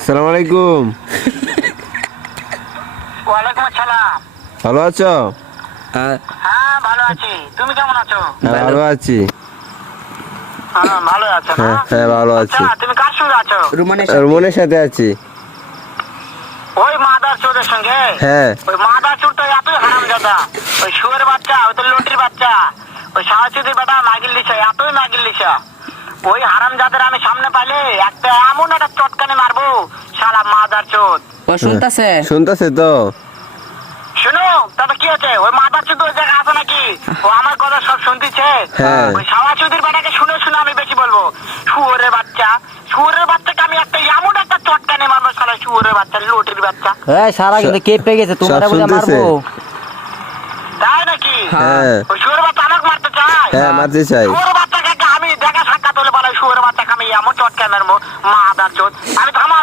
আসসালামু আলাইকুম। ওয়ালাইকুম আসসালাম। ভালো আছো? হ্যাঁ ভালো আছি, তুমি কেমন আছো? হ্যাঁ, ভালো আছি। হ্যাঁ ভালো আছো না? হ্যাঁ, ভালো আছি। আচ্ছা, তুমি কার সঙ্গে আছো? রুমনের সাথে আছি। ওই মাদার চোরের সঙ্গে? হ্যাঁ। ওই মাদার চোর তো এতই হারামজাদা, ওই শুয়োরের বাচ্চা, ওই তো লটির বাচ্চা, ওই সাহায্যের বেটা নাগিল লিখা, এতই নাগিল লিখা। ওই হারামজাদের আমি সামনে পাইলে একটা এমন একটা চটকানি মারবো, শালা মাদার চোদ। ও শুনতাছে? শুনতেছে তো? শুনো, তবে কি হচ্ছে, ওই মাদার চোদ ওই জায়গায় আছে নাকি? ও আমার কথা সব শুনতেছে। হ্যাঁ। ওই সাহায্যের বেটাকে শুনে শুনে আমি বেশি বলবো, শুয়োরের বাচ্চা, শুয়োরের বাচ্চাকে আমি একটা এমন একটা চটকানি মারবো, শালা শুয়োরের বাচ্চা, লটির বাচ্চা। এই সারা কিন্তু কেঁপে গেছে, তোমার সব বলে শুনতেছে। মারবো। তাই নাকি? হ্যাঁ। ওই শুয়োরের বাচ্চা আমাকে মারতে চায়? হ্যাঁ, মারতে চাই। শুয়োরের বাচ্চাকে আমি দেখা সাক্ষাৎ হলে বলে শুয়োরের বাচ্চাকে আমি এমন চটকানি মারবো, মাদার চোদ। আমি থামা